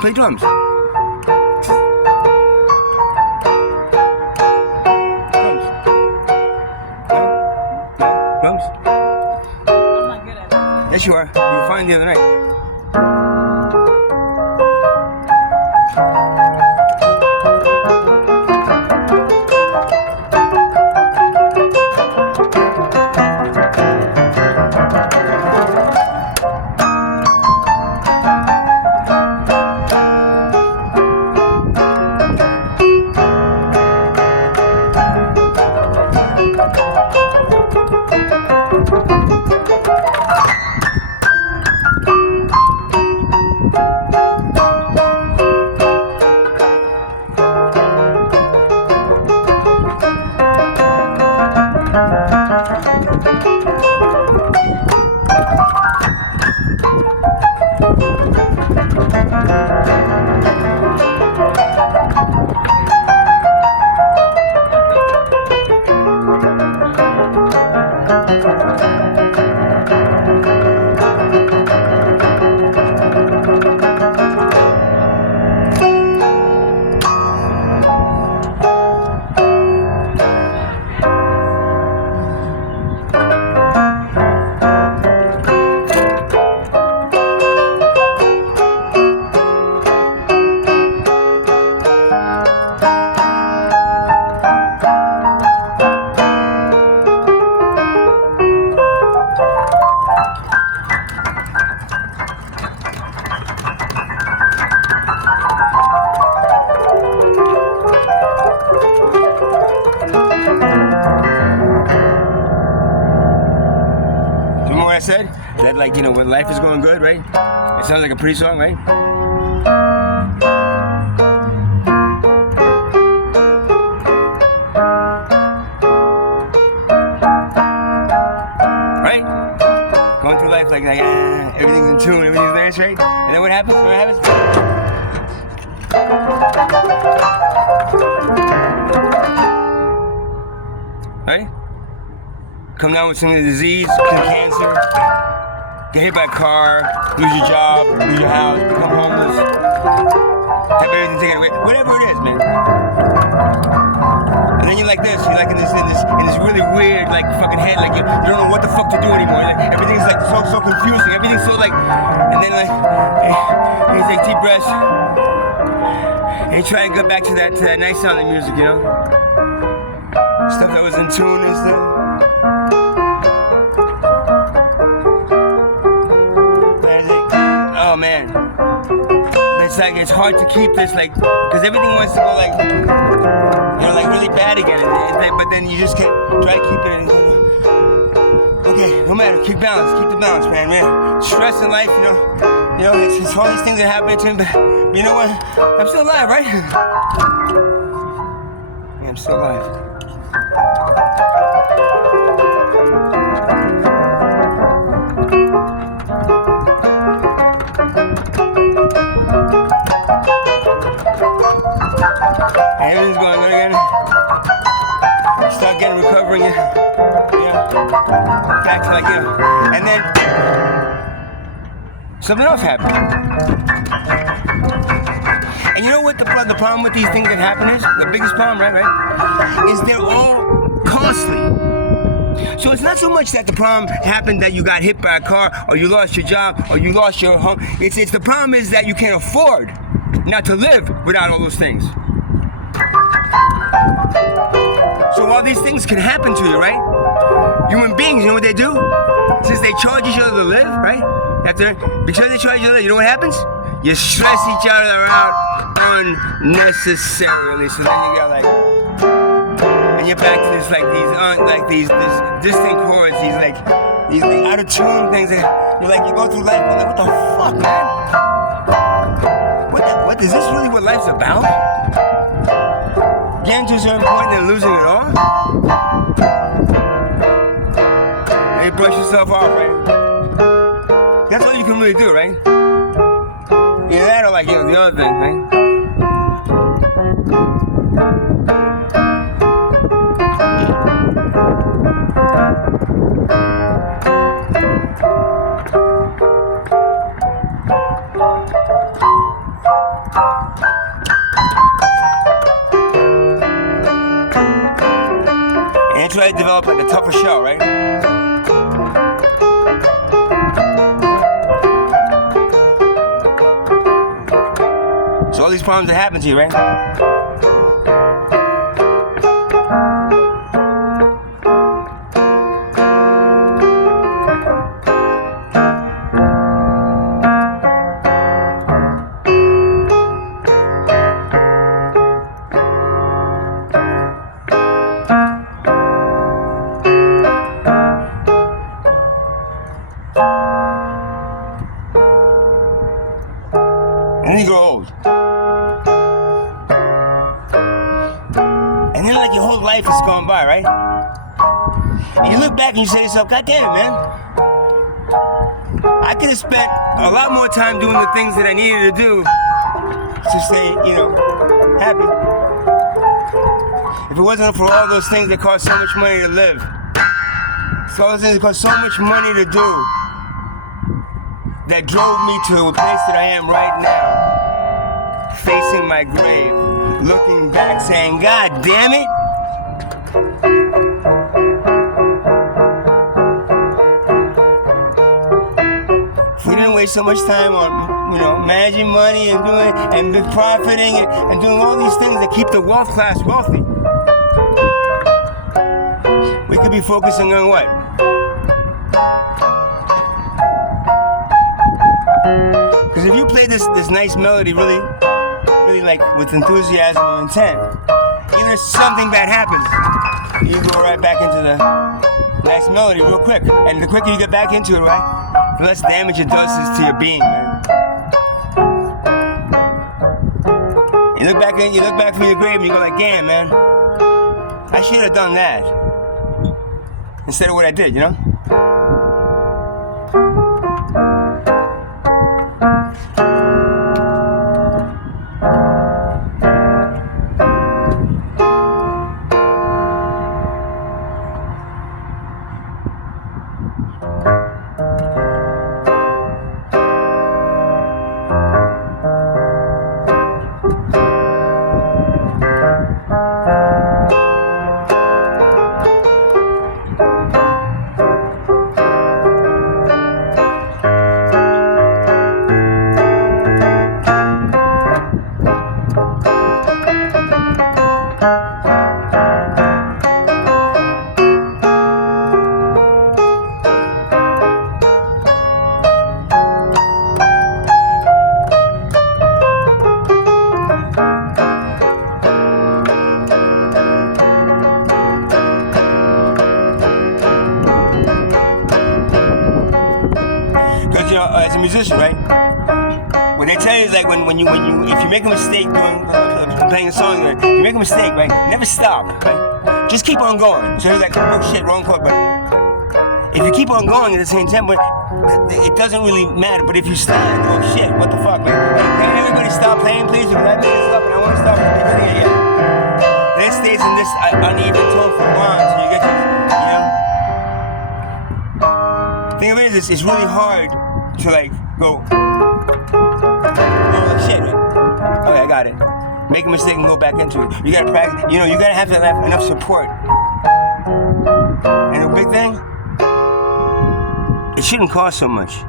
Play drums. Drums. I'm not good at it. Yes, you are. You were fine the other night. I said? That like, you know, when life is going good, right? It sounds like a pretty song, right? Right? Going through life like everything's in tune, everything's nice, right? And then what happens? What happens? Right? Come down with some disease, cancer, get hit by a car, lose your job, lose your house, become homeless, have everything taken away, whatever it is, man. And then you're like this, you're like in this really weird, like fucking head, like you don't know what the fuck to do anymore. Like everything's like so confusing, everything's so like, and then like, you take deep breaths, and you try and get back to that nice sounding music, you know? Stuff that was in tune and stuff. Oh man, it's like it's hard to keep this like, because everything wants to go like, you know, like really bad again. But then you just can't try to keep it. Okay, no matter, keep balance, keep the balance, man. Stress in life, you know, it's all these things that happen to me. But you know what? I'm still alive, right? Yeah, I'm still alive. Everything's going good again. Start getting recovering, back to like, and then something else happened. And you know what the problem with these things that happen is? The biggest problem, right? Is they're all costly. So it's not so much that the problem happened that you got hit by a car, or you lost your job, or you lost your home. It's the problem is that you can't afford not to live without all those things. So all these things can happen to you, right? Human beings, you know what they do? Since they charge each other to live, right? Because they charge each other, you know what happens? You stress each other out unnecessarily. So then you got like, and you're back to this these distant chords, these out of tune things. That you're like, you go through life, you're like, what the fuck, man? What is this really what life's about? Getting to a certain point and losing it all? And you brush yourself off, right? That's all you can really do, right? Either that or like, the other thing, right? And try to develop like a tougher shell, right? So all these problems that happen to you, right? And then you grow old. And then like your whole life has gone by, right? And you look back and you say to yourself, God damn it, man. I could have spent a lot more time doing the things that I needed to do to stay, happy. If it wasn't for all those things that cost so much money to live. So all those things that cost so much money to do. That drove me to a place that I am right now. Facing my grave, looking back, saying, God damn it. If we didn't waste so much time on, managing money and profiting and doing all these things that keep the wealth class wealthy, we could be focusing on what? Because if you play this nice melody really like with enthusiasm and intent, either soon as something bad happens, you go right back into the next melody real quick. And the quicker you get back into it, right, the less damage it does to your being, man. You look back from your grave and you go like, damn, man, I should have done that instead of what I did, you know? As a musician, right? What they tell you is like when you if you make a mistake doing playing a song, you make a mistake, right? Never stop, right? Just keep on going. So you're like, oh shit, wrong chord. But if you keep on going at the same tempo, it doesn't really matter. But if you stop, oh shit, what the fuck, man? Can everybody stop playing, please? Because I made this up and I want to stop from the beginning again. Then it stays in this uneven tone for a while until you get to, you know. The thing of it is, it's really hard to like go, oh shit, okay, I got it. Make a mistake and go back into it. You gotta practice, you know, you gotta have enough support. And the big thing, it shouldn't cost so much.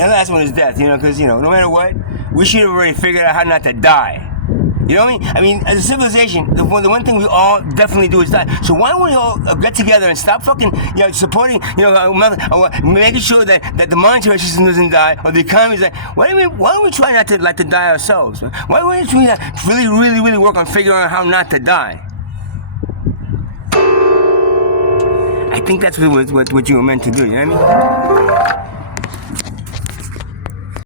And the last one is death, you know, because, you know, no matter what, we should have already figured out how not to die. You know what I mean? I mean, as a civilization, the one thing we all definitely do is die. So why don't we all get together and stop fucking, you know, supporting, you know, making sure that the monetary system doesn't die or the economy is like, why don't we try not to like to die ourselves? Why don't we not really work on figuring out how not to die? I think that's what you were meant to do, you know what I mean?